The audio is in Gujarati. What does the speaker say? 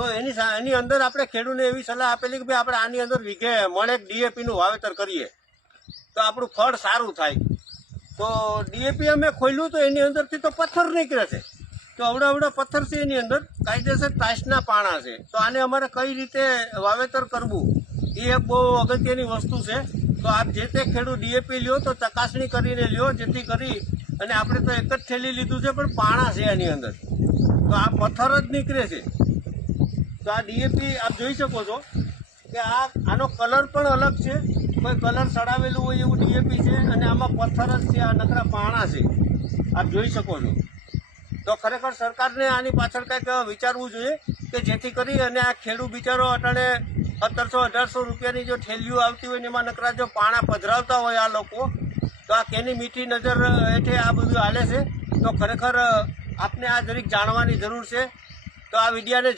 તો એની અંદર આપણે ખેડૂતને એવી સલાહ આપેલી કે ભાઈ આપણે આની અંદર વીઘે મણ એક ડીએપીનું વાવેતર કરીએ તો આપણું ફળ સારું થાય. તો ડીએપી અમે ખોલ્યું તો એની અંદરથી તો પથ્થર નીકળે છે. તો અવડા પથ્થર છે એની અંદર, કાયદેસર ટાઈસના પાણા છે. તો આને અમારે કઈ રીતે વાવેતર કરવું એ એક બહુ અગત્યની વસ્તુ છે. તો આપ જે તે ખેડૂત ડીએપી લ્યો તો ચકાસણી કરીને લ્યો, જેથી કરી અને આપણે તો એક જ થેલી લીધું છે પણ પાણા છે એની અંદર, તો આ પથ્થર જ નીકળે છે. તો આ ડીએપી આપ જોઈ શકો છો કે આનો કલર પણ અલગ છે, કોઈ કલર ચડાવેલું હોય એવું ડીએપી છે, અને આમાં પથ્થર જ છે, આ નકરા પાણા છે, આપ જોઈ શકો છો. તો ખરેખર સરકારને આની પાછળ કંઈક વિચારવું જોઈએ કે જેથી કરી અને આ ખેડૂત બિચારો અટાણે 1700-1800 રૂપિયાની જો થેલીઓ આવતી હોય ને એમાં નકરા જો પાણા પધરાવતા હોય આ લોકો, તો આ કેની મીઠી નજર હેઠે આ બધું હાલે છે. તો ખરેખર આપને આ જરીક જાણવાની જરૂર છે. તો આ વિડિયાને